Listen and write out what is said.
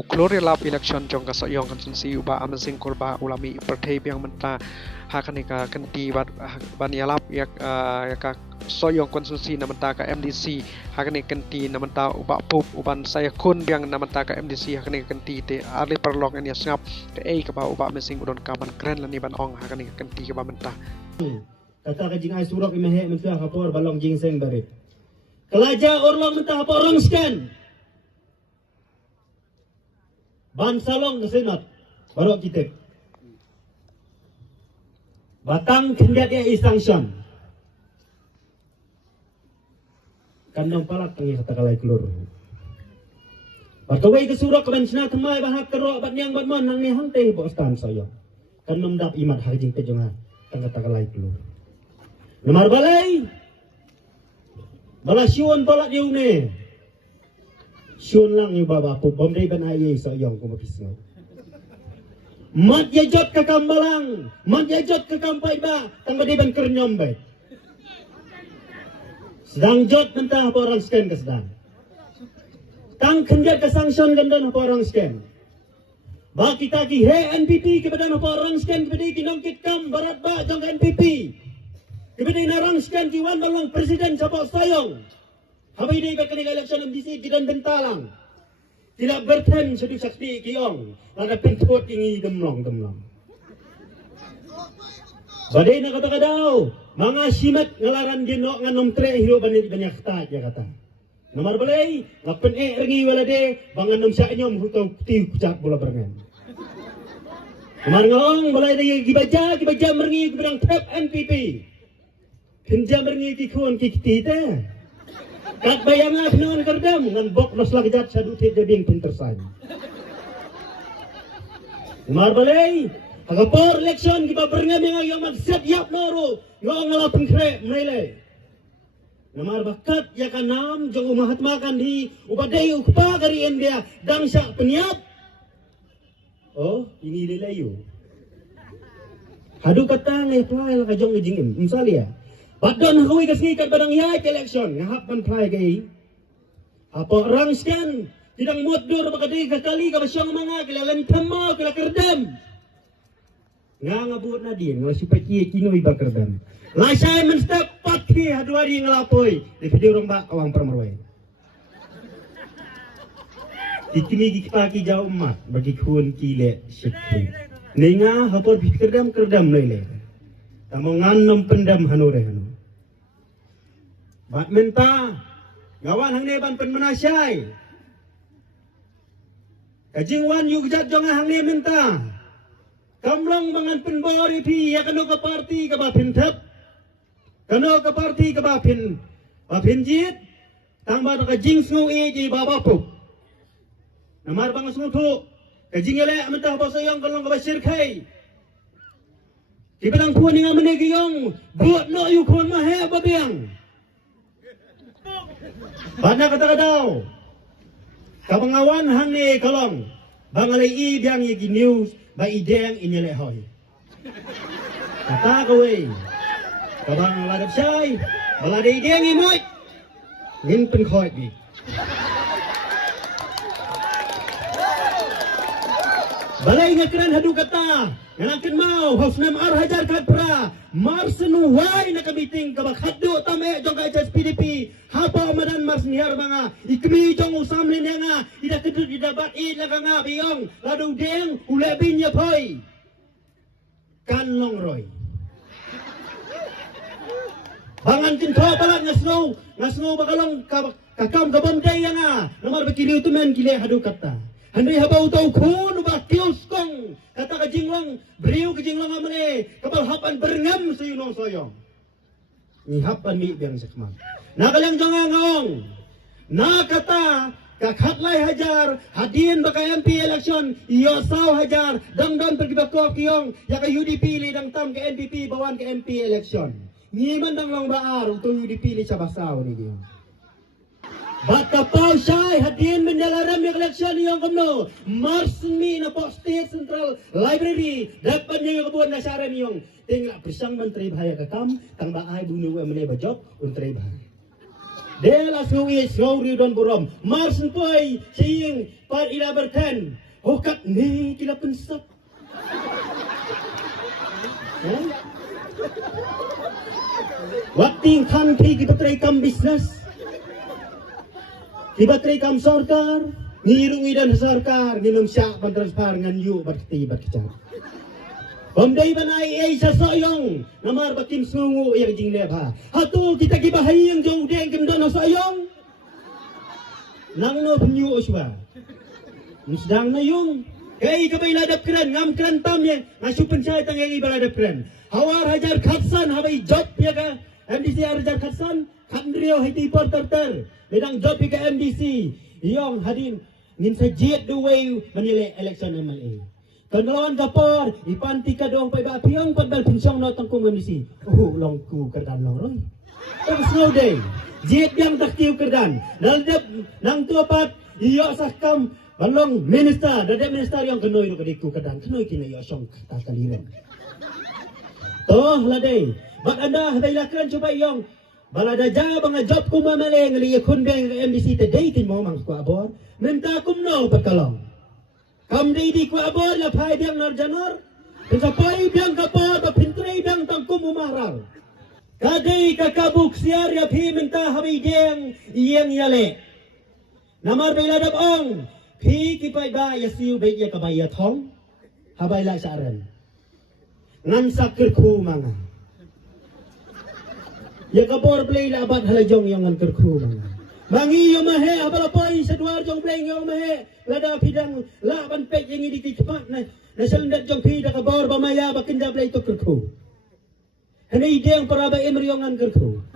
uklor lap election jong ka soyong konsensi uba amazing korba ulami partai yang menta hakanika kanti ban yalap yak ka soyong konsensi namenta ka MDC hakani kanti namenta uba pup uban saya kun yang namenta ka MDC hakani kanti te ali perlong ini sngap ke ka ba uba amazing udon ka ban kren lani ban ong hakani kanti ka ba menta kata ka jing ai surok imehe mensa kapor balong jing seng barit kelaja orlong menta porong scan ban salong ke senat baru kita batang kendat dia sanction kandang palak tangi kata kalai keluar batawai ke surok ke bencana kemai bahak kerok bat nyang bat mon nang ni hante bo stan sayo kandang dap imat hajing pejongan tang kata kalai keluar nomor balai balasiun tolak diu ne Syun lang yung baba po, bomday ban ayay sa iyong kumapis nga. Magyajot ka kambalang, magyajot ka kampay ba, tanggadi ban kernyom ba. Sedang jot mentah apa orang scan ka sedang. Tang kenjat ka sanction ganda apa orang scan. Ba kita ki he NPP kepada apa orang scan kepada kinongkit kam barat ba jong NPP. Kepada narang scan kiwan balong presiden siapa sayong. Habis ini bakal election MDC kita bentalang. Tidak berten sedih sakti kiong. Ada pintuat ini demlong. Badai nak kata kadau. Mga simat ngalaran ginok nganom tre hiro banyak ta ya kata. Nomor balai ngapen rengi walade banganom sa inyom hutong tiu kucak bola berengan. Nomor ngong balai dia gibaja merengi berang trap NPP. Kenja merengi kikon kikiti kat bayangan non kerdam ngan bok nos lagjat sadu te debing pintersan. Umar balai agapor election kita berngam yang ayam magsat yap noro yo ngalapun kre mele. Namar bakat ya kanam jong Mahatma Gandhi upadai ukpa dari India dangsa peniap. Oh, ini lelayu. Hadu kata ngeplay ka jong ngijingim. Misalnya Badon hawi kasngikat badang ya election ngahap man play kay. Apa orang scan tidang modur bakadi kakali ka basyang mga kilalan tama kila kerdam. Ngabut na din nga sipati kinoy ba kerdam. Lasay man step pati hadwari nglapoy. Di video rong ba awang permarway. Ikini gikpaki jauh mat bagi kun kile sikri. Ninga hapor kerdam lele. Tamongan nom pendam hanore hanu. Bat menta gawan hang neban pen menasyai. Kajingwan yu gejat jong hang ne menta. Kamlong mangan pen bori pi ya kano ka parti ka bapin thap. Kano ka parti ka bapin jit. Tamba ka jing sngu e ji babapu. Namar bang sngu thu. Kajing ele menta ba sayong kalong ka basir kai. Di pedang puan yang menegiyong buat no yu kon mahe babiang. Bana kata daw. Kabangawan hang ni kalong. Bangalay ibiang yagi news ba ideng inyele hoy. Kata kaway. Kabang ladap syay. Balada ideng imoy. Ngin penkoy di. Balay nga kran hadu kata. Ngalakin mau hosnam hajar kadpra. Marsenu way nakabiting kabak hadu tame jong ka HSPDP. Hapa madan mars nihar mga ikmi jong usamlin yang nga ida kedut ida bat id laka nga biyong ladong deng ulebin niya poy kanlong roy bangan kinto palat ngasno bakalong kakam kabamday yang nga namar bakiliw tumen kile hadu kata handai habaw tau kun ubah kios kong kata kajinglong beriw kajinglong amane kapal hapan berngam sayunong soyong nihapan mi biang sekman nakalang jangan ngong nakata kakhatlay hajar hadin baka MP election iyosaw hajar dangdang pergi bakok kiyong yaka UDP li dang tam ke NPP bawan ke MP election ngiman dang long baar uto UDP li sa basaw ni kiyong baka pau syay hadin mendalaram yung election niyong kumno marsmi na po State Central Library dapat niyong kabuan na syara niyong tingla prisang menteri bahaya kakam tang baay bunuwa menay bajok untray bahaya Delas ngui ngori don borom. Marsen poi sing par ila berken. Hokat ni kila pensap. Wakting kan ki patray kam bisnes. Ki patray kam sarkar. Ngirungi dan sarkar nginum syak transfer ngan yu bakti bakcar. Pemdai banai ay sa soyong namar bakim sungu yang jing lebha. Hatu kita gibahay yang jong deng kim don soyong. Nang no penyu oswa. Misdang na yung kay kabay ladap kran ngam kran tam yang ngasu pencay tang yang ibaladap kran. Hawar hajar khatsan habay job ya ka. MDC hajar khatsan kandrio hiti porter. Ledang job ya ka MDC. Yung hadin ngin sa jet the way manila election MLA. Kanawan kapor, ipanti ka doong pay ba piyong padbal pinsyong notang komunisi. Long ku kerdan long roy. Tapos no day, jet yang taktiw kerdan. Naldep nang tuapat iyo sa kam balong minister, dada minister yang kenoy ro kadiku kerdan. Kenoy kina iyo syong tataliran. Toh la day, bak anda haday lakran coba iyong balada ja bang job ko mamale ngali kundeng MDC today tin mo mang ko abor. Menta kumno patkalong. Kam di ko abor la phai biang nar janor. Sa pai biang kapor ba pintre biang tangkum umaral. Kadai kakabuk siar ya phi minta habi deng iyeng yale. Namar bela dap ong phi ki pai ba ya siu be ya kabay ya thong. Habay la saran. Ngan sakir khu manga. Ya kapor play la abat halajong yang ngan kir khu manga. Mangi yo mahe abala pai sedwar jong play yo mahe. Lada pidang laban pek yang ini cepat na nasalndat jong pida ka bor bamaya bakinda play to kerku. Hani ide yang para ba emriongan kerku.